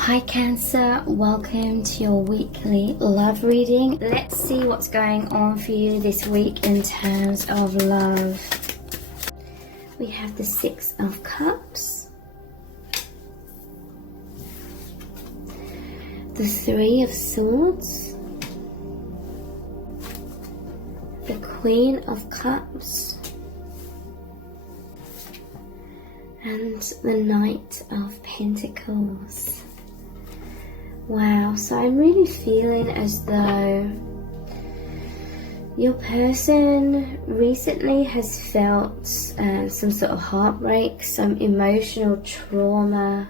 Hi Cancer, welcome to your weekly love reading. Let's see what's going on for you this week in terms of love. We have the Six of Cups, the Three of Swords, the Queen of Cups, and the Knight of Pentacles. Wow, so I'm really feeling as though your person recently has felt some sort of heartbreak, some emotional trauma.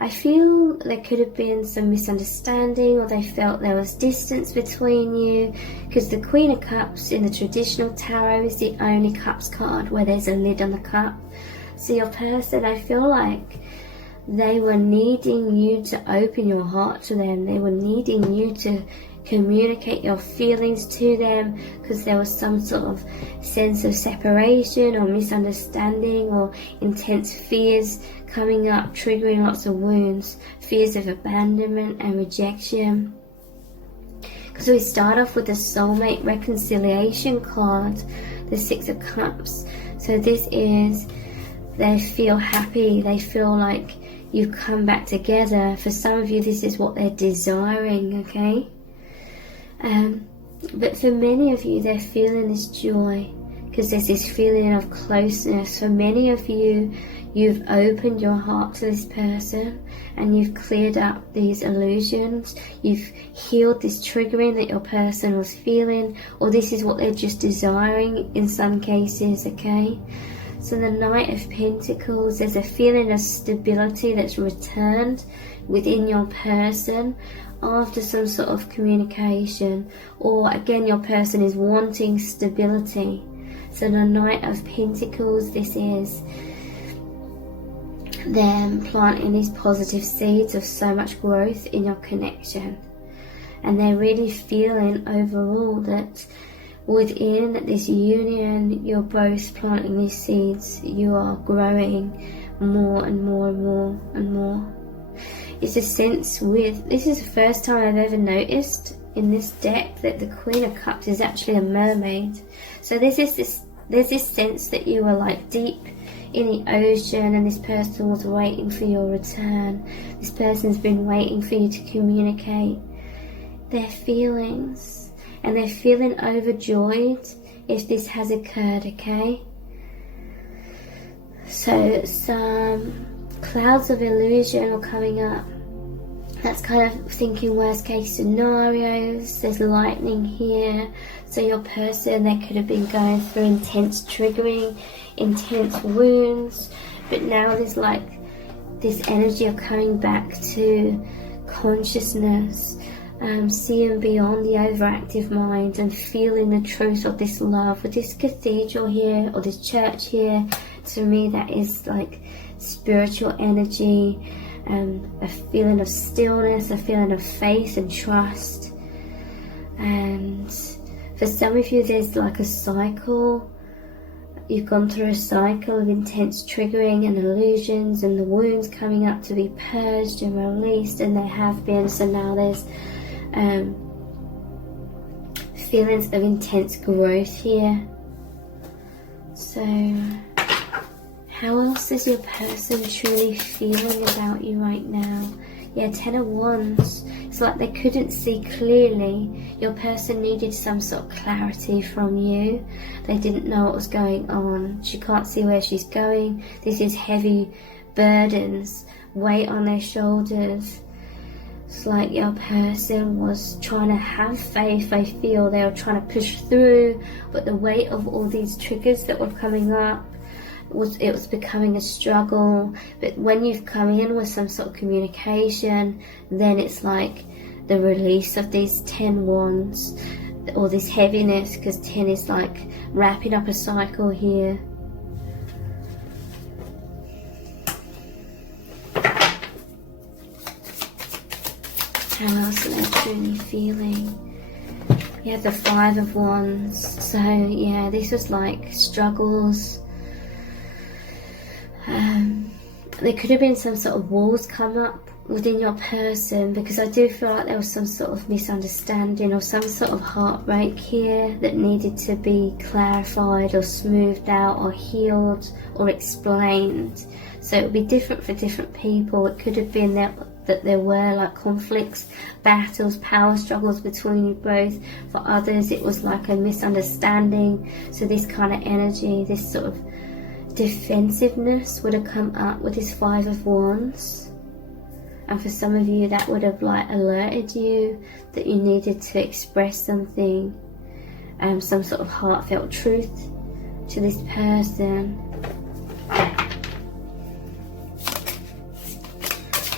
I feel there could have been some misunderstanding, or they felt there was distance between you, because the Queen of Cups in the traditional tarot is the only cups card where there's a lid on the cup. So your person, I feel like they were needing you to open your heart to them. They were needing you to communicate your feelings to them, because there was some sort of sense of separation or misunderstanding or intense fears coming up, triggering lots of wounds, fears of abandonment and rejection. Because we start off with the soulmate reconciliation card, the Six of Cups. So this is, they feel happy, they feel like you've come back together. For some of you, this is what they're desiring, okay? But for many of you, they're feeling this joy, because there's this feeling of closeness. For many of you, you've opened your heart to this person and you've cleared up these illusions. You've healed this triggering that your person was feeling, or this is what they're just desiring in some cases, okay? So the Knight of Pentacles, there's a feeling of stability that's returned within your person after some sort of communication, or again your person is wanting stability. So the Knight of Pentacles, this is them planting these positive seeds of so much growth in your connection, and they're really feeling overall that within this union, you're both planting these seeds. You are growing more and more and more and more. It's a sense with, this is the first time I've ever noticed in this deck that the Queen of Cups is actually a mermaid. So there's this sense that you are like deep in the ocean, and this person was waiting for your return. This person's been waiting for you to communicate their feelings. And they're feeling overjoyed if this has occurred, okay? So some clouds of illusion are coming up. That's kind of thinking worst case scenarios. There's lightning here. So your person, they could have been going through intense triggering, intense wounds. But now there's like this energy of coming back to consciousness. Seeing beyond the overactive mind and feeling the truth of this love. With this cathedral here, or this church here, to me that is like spiritual energy, a feeling of stillness, a feeling of faith and trust. And for some of you, there's like a cycle. You've gone through a cycle of intense triggering and illusions, and the wounds coming up to be purged and released, and there have been. So now there's feelings of intense growth here. So how else is your person truly feeling about you right now? Yeah, Ten of Wands. It's like they couldn't see clearly. Your person needed some sort of clarity from you. They didn't know what was going on. She can't see where she's going. This is heavy burdens, weight on their shoulders. It's like your person was trying to have faith. I feel they were trying to push through, but the weight of all these triggers that were coming up, it was becoming a struggle. But when you've come in with some sort of communication, then it's like the release of these 10 wands, or this heaviness, because 10 is like wrapping up a cycle here. How else are they truly feeling? You have the Five of Wands. So yeah, this was like struggles. There could have been some sort of walls come up within your person, because I do feel like there was some sort of misunderstanding or some sort of heartbreak here that needed to be clarified or smoothed out or healed or explained. So it would be different for different people. It could have been that there were like conflicts, battles, power struggles between you both. For others it was like a misunderstanding. So this kind of energy, this sort of defensiveness would have come up with this Five of Wands. And for some of you that would have like alerted you that you needed to express something, some sort of heartfelt truth to this person.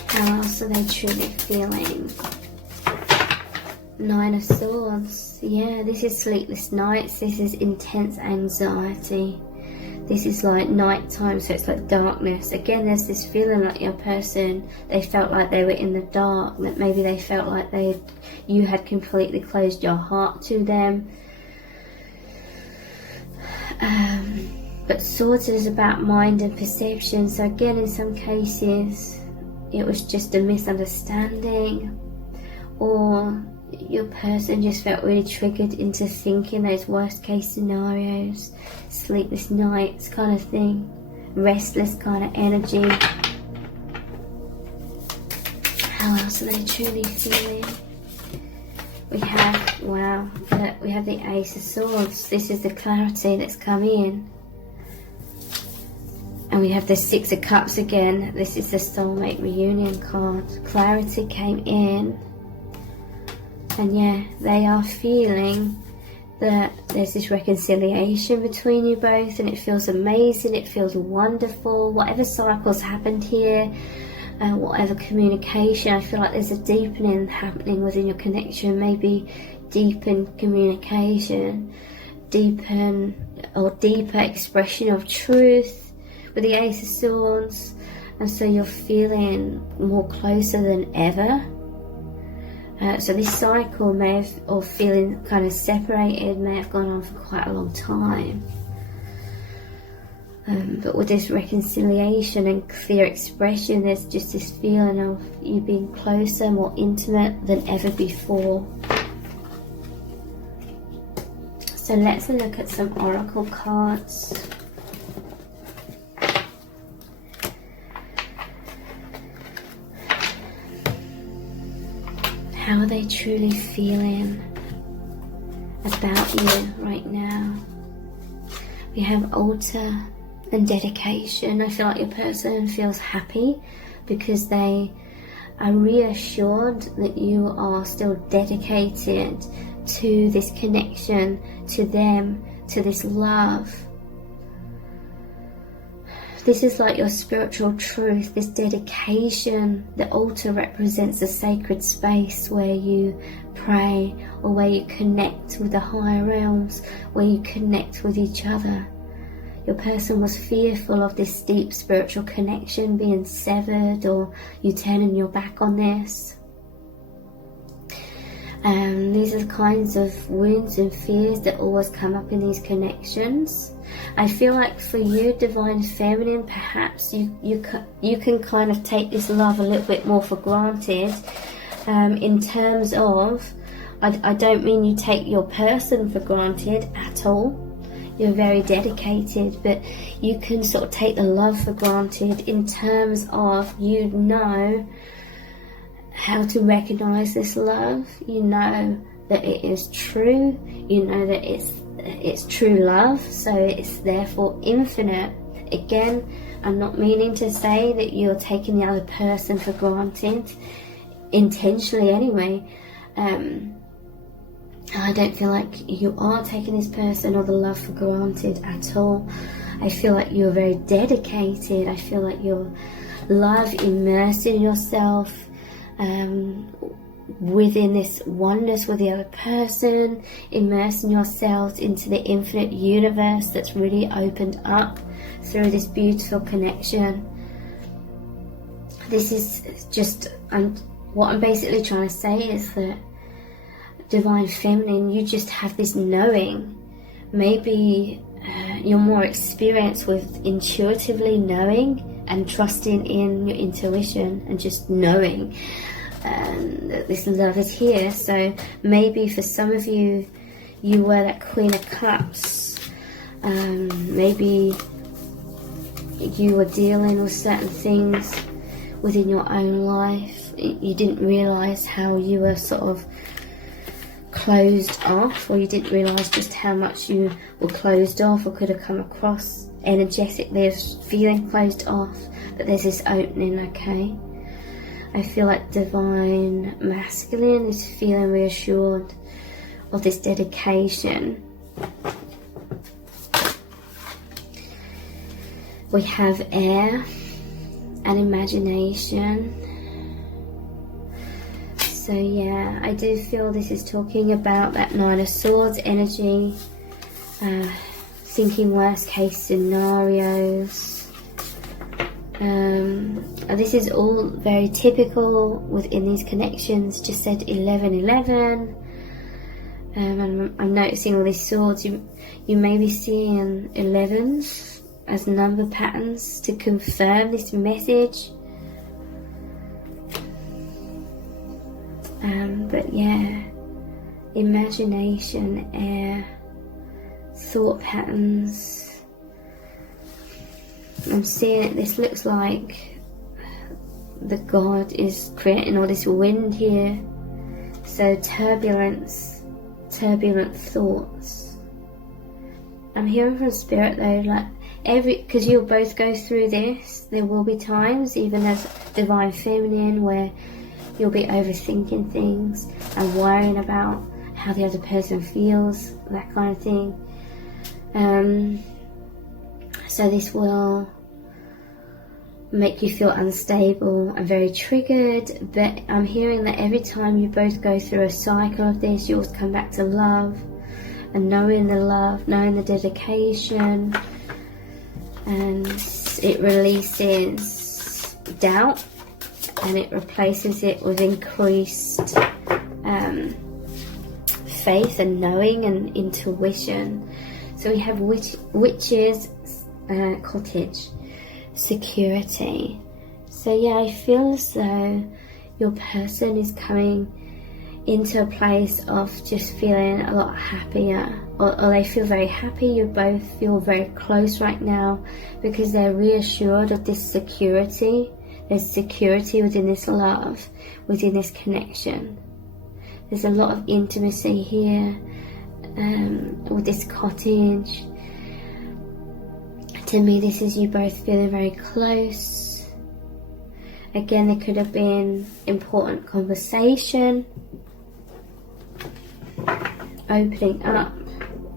How else are they truly feeling? Nine of Swords. Yeah, this is sleepless nights. This is intense anxiety. This is like nighttime, so it's like darkness. Again, there's this feeling like your person, they felt like they were in the dark, that maybe they felt like you had completely closed your heart to them. But Swords is about mind and perception. So again, in some cases, it was just a misunderstanding, or your person just felt really triggered into thinking those worst case scenarios, sleepless nights kind of thing, restless kind of energy. How else are they truly feeling? We have, wow, look, we have the Ace of Swords. This is the clarity that's come in. And we have the Six of Cups again. This is the soulmate reunion card. Clarity came in. And yeah, they are feeling that there's this reconciliation between you both, and it feels amazing, it feels wonderful. Whatever cycles happened here, whatever communication, I feel like there's a deepening happening within your connection. Maybe deepen communication, deeper expression of truth with the Ace of Swords. And so you're feeling more closer than ever. So this cycle may have, or feeling kind of separated, may have gone on for quite a long time. But with this reconciliation and clear expression, there's just this feeling of you being closer, more intimate than ever before. So let's look at some oracle cards. How are they truly feeling about you right now? We have altar and dedication. I feel like your person feels happy because they are reassured that you are still dedicated to this connection, to them, to this love. This is like your spiritual truth, this dedication. The altar represents a sacred space where you pray, or where you connect with the higher realms, where you connect with each other. Your person was fearful of this deep spiritual connection being severed, or you turning your back on this. These are the kinds of wounds and fears that always come up in these connections. I feel like for you, Divine Feminine, perhaps you can kind of take this love a little bit more for granted, in terms of, I don't mean you take your person for granted at all. You're very dedicated, but you can sort of take the love for granted in terms of, you know how to recognize this love. You know that it is true. You know that it's true love, so it's therefore infinite. Again, I'm not meaning to say that you're taking the other person for granted, intentionally anyway. I don't feel like you are taking this person or the love for granted at all. I feel like you're very dedicated. I feel like your love immersing yourself within this oneness with the other person, immersing yourselves into the infinite universe that's really opened up through this beautiful connection. This is just, what I'm basically trying to say is that, Divine Feminine, you just have this knowing. Maybe you're more experienced with intuitively knowing and trusting in your intuition and just knowing that this love is here. So maybe for some of you, you were that Queen of Cups. Maybe you were dealing with certain things within your own life. You didn't realise how you were sort of closed off, or you didn't realise just how much you were closed off, or could have come across energetically as feeling closed off. But there's this opening, okay? I feel like divine masculine is feeling reassured of this dedication. We have air and imagination. So yeah, I do feel this is talking about that Nine of Swords energy, thinking worst case scenarios. This is all very typical within these connections. Just said 1111. And I'm noticing all these swords. You may be seeing 11s as number patterns to confirm this message. But yeah, imagination, air, thought patterns. I'm seeing it, this looks like the God is creating all this wind here. So turbulence, turbulent thoughts. I'm hearing from Spirit though, like because you'll both go through this, there will be times, even as Divine Feminine, where you'll be overthinking things and worrying about how the other person feels, that kind of thing. So this will make you feel unstable and very triggered, but I'm hearing that every time you both go through a cycle of this, you always come back to love and knowing the love, knowing the dedication, and it releases doubt and it replaces it with increased faith and knowing and intuition. So we have witches, cottage, security. So yeah, I feel as though your person is coming into a place of just feeling a lot happier, or they feel very happy. You both feel very close right now because they're reassured of this security. There's security within this love, within this connection. There's a lot of intimacy here with this cottage. To me, this is you both feeling very close. Again, there could have been important conversation, opening up.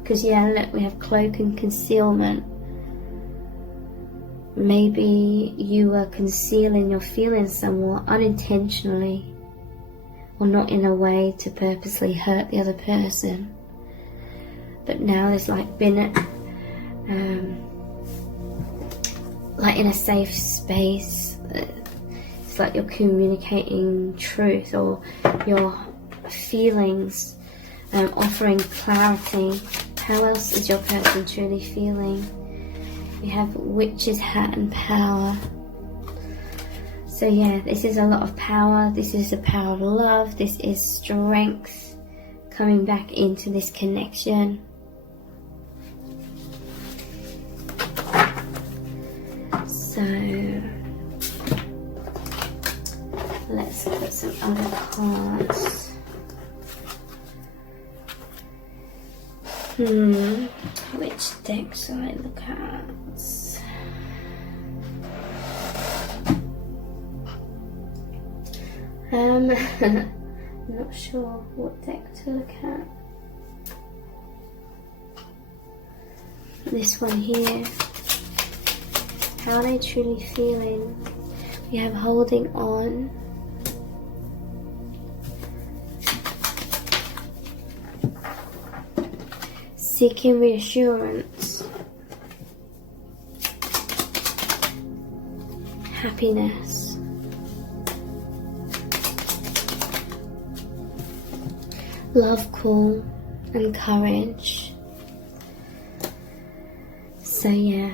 Because yeah, look, we have cloak and concealment. Maybe you were concealing your feelings somewhat unintentionally, or not in a way to purposely hurt the other person. But now there's like been like in a safe space. It's like you're communicating truth or your feelings, offering clarity. How else is your person truly feeling? You have Witch's Hat and power. So yeah, this is a lot of power. This is the power of love. This is strength coming back into this connection. So let's put some other cards. Which deck should I look at? I'm not sure what deck to look at. This one here. How are they truly feeling? We have holding on. Seeking reassurance. Happiness. Love call and courage. So yeah,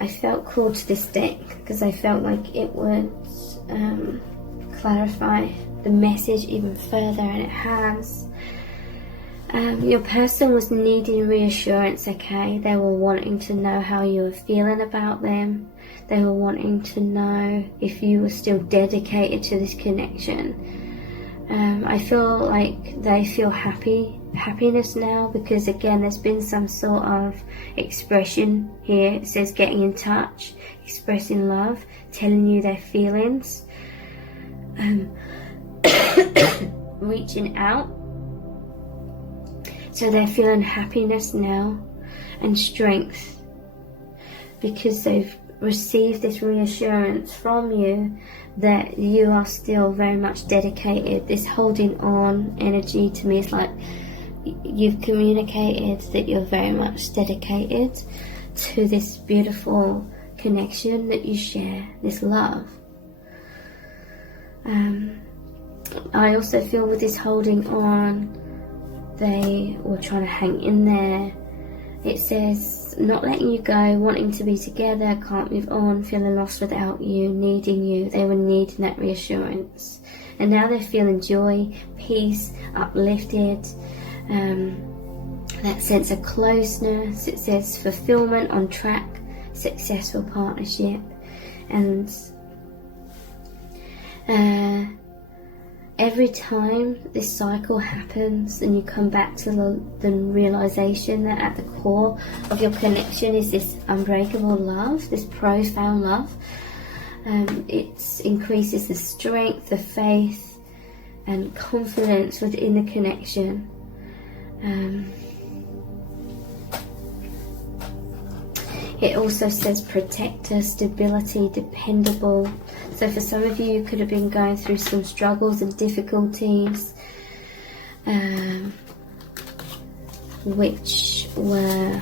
I felt called to this deck because I felt like it would clarify the message even further, and it has. Your person was needing reassurance, okay? They were wanting to know how you were feeling about them. They were wanting to know if you were still dedicated to this connection. I feel like they feel happiness now, because again, there's been some sort of expression here. It says getting in touch, expressing love, telling you their feelings, reaching out. So they're feeling happiness now and strength, because they've received this reassurance from you that you are still very much dedicated. This holding on energy to me is like you've communicated that you're very much dedicated to this beautiful connection that you share, this love. I also feel with this holding on, they were trying to hang in there. It says not letting you go, wanting to be together, can't move on, feeling lost without you, needing you. They were needing that reassurance, and now they're feeling joy, peace, uplifted, that sense of closeness. It says fulfillment, on track, successful partnership. And every time this cycle happens and you come back to the realization that at the core of your connection is this unbreakable love, this profound love, it increases the strength, the faith and confidence within the connection. It also says protector, stability, dependable. So for some of you, you could have been going through some struggles and difficulties, which were,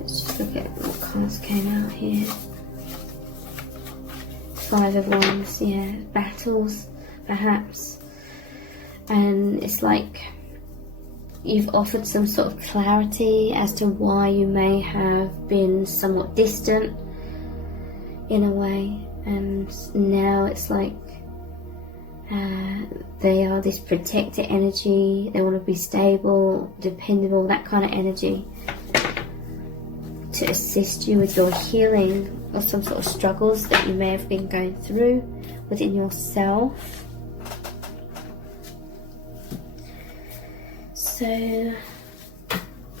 let's just look at what cards came out here. 5 of Wands, yeah, battles, perhaps. And it's like you've offered some sort of clarity as to why you may have been somewhat distant in a way, and now it's like they are this protector energy. They want to be stable, dependable, that kind of energy, to assist you with your healing or some sort of struggles that you may have been going through within yourself. So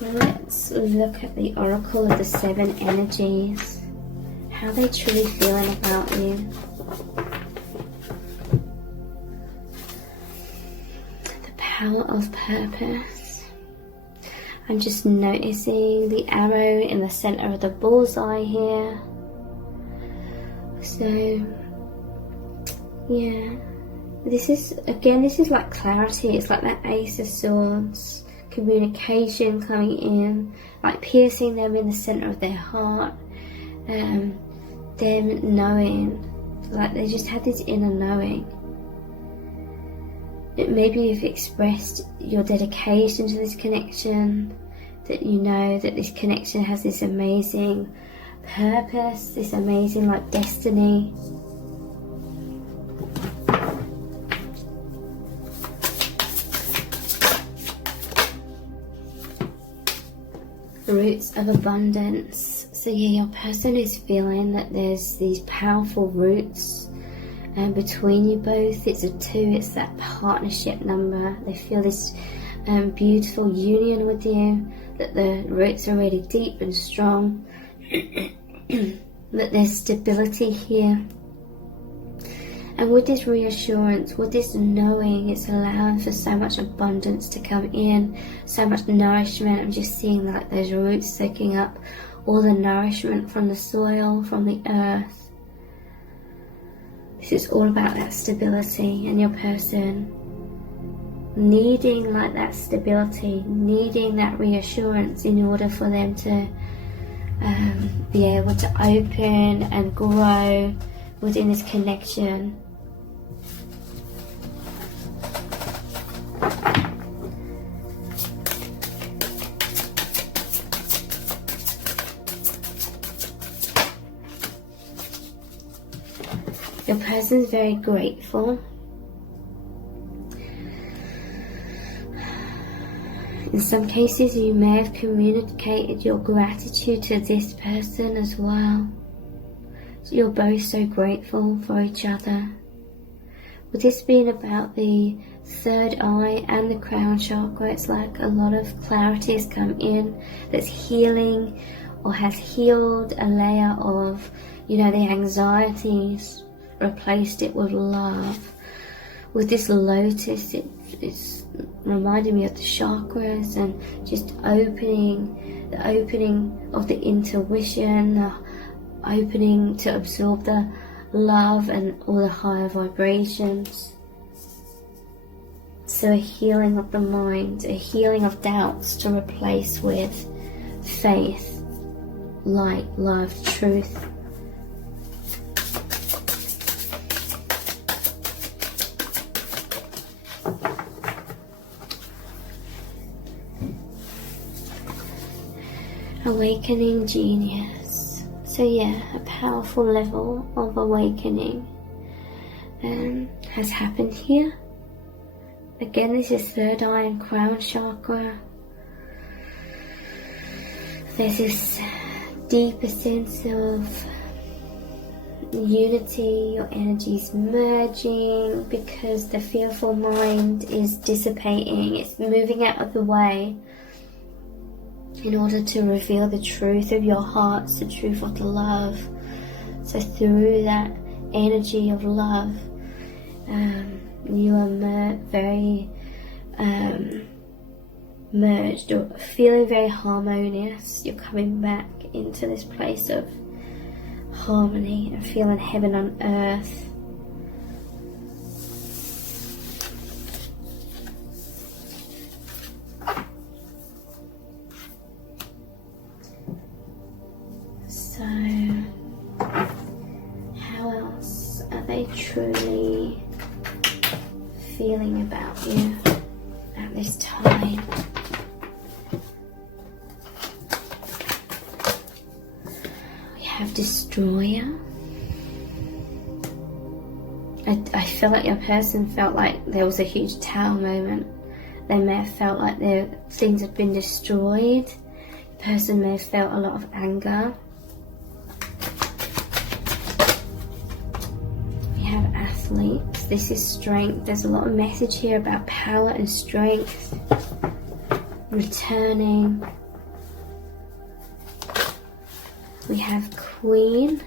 let's look at the Oracle of the 7 energies, how they truly feeling about you. The power of purpose. I'm just noticing the arrow in the center of the bullseye here. So yeah, this is like clarity. It's like that Ace of Swords, communication coming in, like piercing them in the center of their heart, them knowing, like they just had this inner knowing. Maybe you've expressed your dedication to this connection, that you know that this connection has this amazing purpose, this amazing like destiny. Roots of abundance. So yeah, your person is feeling that there's these powerful roots between you both. It's a 2, it's that partnership number. They feel this beautiful union with you, that the roots are really deep and strong, that there's stability here. And with this reassurance, with this knowing, it's allowing for so much abundance to come in, so much nourishment. I'm just seeing like those roots soaking up all the nourishment from the soil, from the earth. This is all about that stability, and your person needing like that stability, needing that reassurance in order for them to be able to open and grow within this connection. Your person's very grateful. In some cases, you may have communicated your gratitude to this person as well. So you're both so grateful for each other. With this being about the third eye and the crown chakra, it's like a lot of clarity has come in that's healing or has healed a layer of, the anxieties, replaced it with love. With this lotus, it's reminding me of the chakras and just the opening of the intuition, the opening to absorb the love and all the higher vibrations. So a healing of the mind, a healing of doubts to replace with faith, light, love, truth. Awakening genius. So yeah, a powerful level of awakening has happened here. Again, this is third eye and crown chakra. There's this deeper sense of unity, your energies merging because the fearful mind is dissipating, it's moving out of the way in order to reveal the truth of your hearts, the truth of the love. So through that energy of love, you are very merged or feeling very harmonious. You're coming back into this place of harmony and feeling heaven on earth. So, how else are they truly feeling about you at this time? We have Destroyer. I feel like your person felt like there was a huge tower moment. They may have felt like things had been destroyed. The person may have felt a lot of anger. Athletes. This is strength. There's a lot of message here about power and strength returning. We have Queen.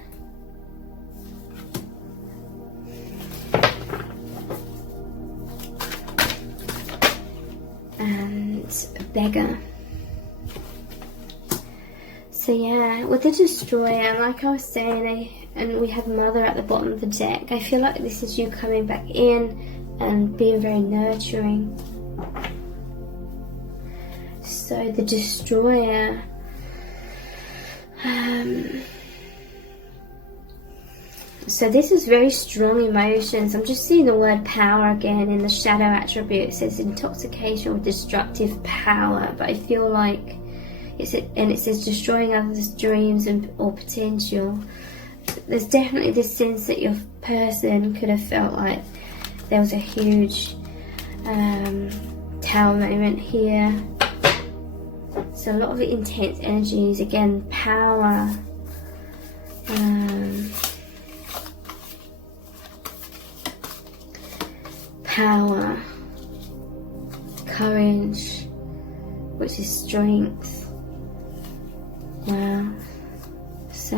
And Beggar. So yeah, with the Destroyer, like I was saying, and we have Mother at the bottom of the deck, I feel like this is you coming back in and being very nurturing. So the Destroyer, so this is very strong emotions. I'm just seeing the word power again in the shadow attribute. It says intoxication with destructive power, but I feel like it says destroying others' dreams or potential. There's definitely this sense that your person could have felt like there was a huge tower moment here. So a lot of intense energies, again, power, courage, which is strength. Wow. So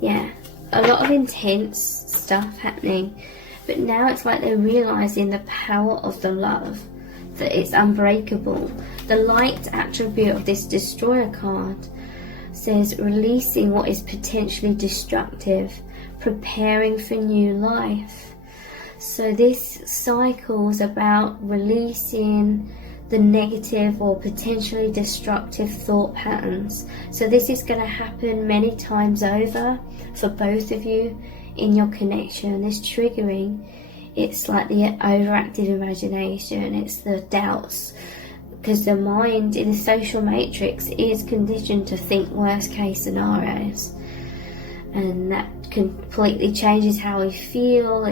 yeah, a lot of intense stuff happening, but now it's like they're realizing the power of the love, that it's unbreakable. The light attribute of this Destroyer card says releasing what is potentially destructive, preparing for new life. So this cycle is about releasing the negative or potentially destructive thought patterns. So this is going to happen many times over for both of you in your connection. This triggering, it's like the overactive imagination, it's the doubts, because the mind in the social matrix is conditioned to think worst case scenarios. and that completely changes how we feel.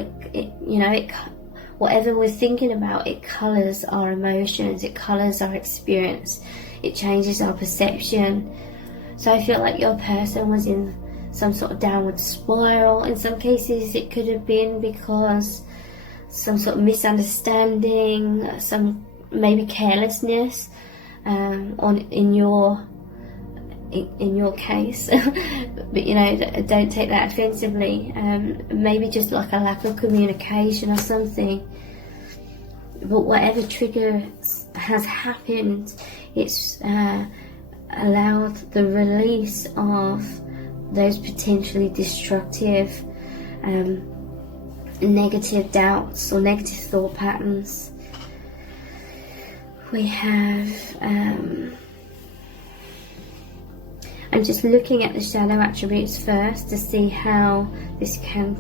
Whatever we're thinking about, it colours our emotions, it colours our experience, it changes our perception. So I feel like your person was in some sort of downward spiral. In some cases it could have been because some sort of misunderstanding, some maybe carelessness in your case. But don't take that offensively. Maybe just like a lack of communication or something. But whatever trigger has happened, it's allowed the release of those potentially destructive negative doubts or negative thought patterns. We have I'm just looking at the shadow attributes first to see how this can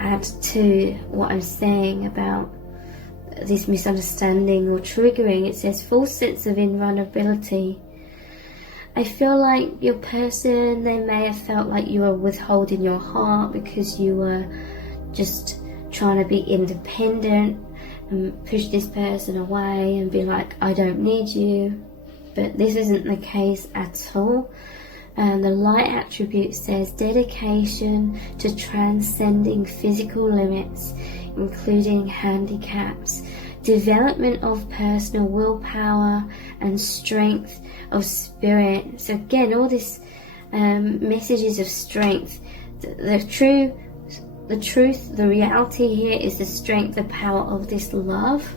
add to what I'm saying about this misunderstanding or triggering. It says false sense of invulnerability. I feel like your person, they may have felt like you were withholding your heart because you were just trying to be independent and push this person away and be like, I don't need you. But this isn't the case at all. And the light attribute says dedication to transcending physical limits, including handicaps, development of personal willpower and strength of spirit. So again, all this messages of strength. The truth, the reality here is the strength, the power of this love.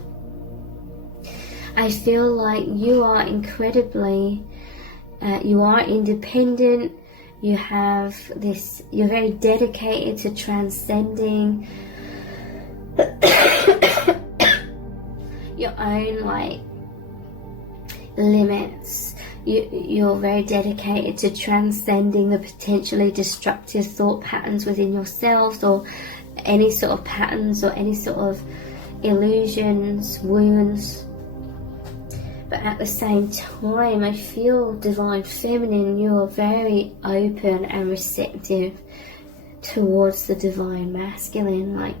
I feel like you are incredibly, you are independent, you have this, you're very dedicated to transcending your own limits. You're very dedicated to transcending the potentially destructive thought patterns within yourselves, or any sort of patterns or any sort of illusions, wounds. But at the same time, I feel divine feminine, you're very open and receptive towards the divine masculine.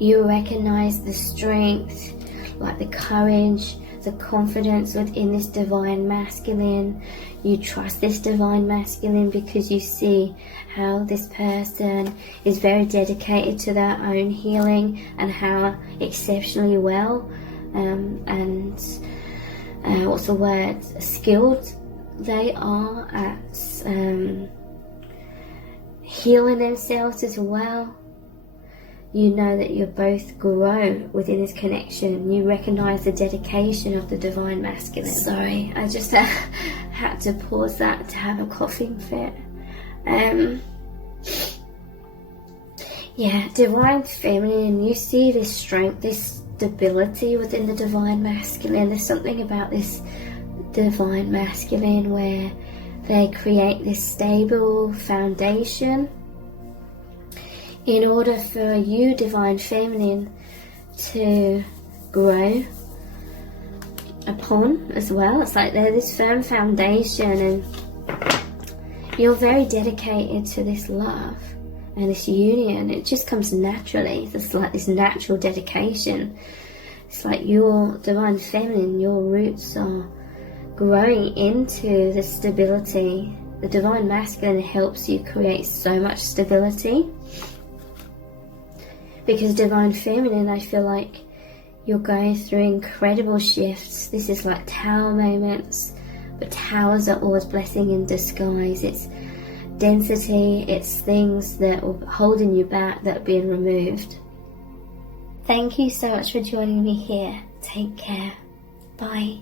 You recognize the strength, the courage, the confidence within this divine masculine. You trust this divine masculine because you see how this person is very dedicated to their own healing and how exceptionally well skilled they are at healing themselves as well. You know that you both grow within this connection. You recognize the dedication of the divine masculine. Sorry, I just had to pause that to have a coughing fit. Divine feminine, you see this strength, this stability within the divine masculine. There's something about this divine masculine where they create this stable foundation in order for you, divine feminine, to grow upon as well. It's like they're this firm foundation, and you're very dedicated to this love and this union. It just comes naturally. It's like this natural dedication. It's like your divine feminine, your roots are growing into the stability. The divine masculine helps you create so much stability. Because divine feminine, I feel like you're going through incredible shifts. This is like tower moments, but towers are always blessing in disguise. It's density, it's things that are holding you back that are being removed. Thank you so much for joining me here. Take care. Bye.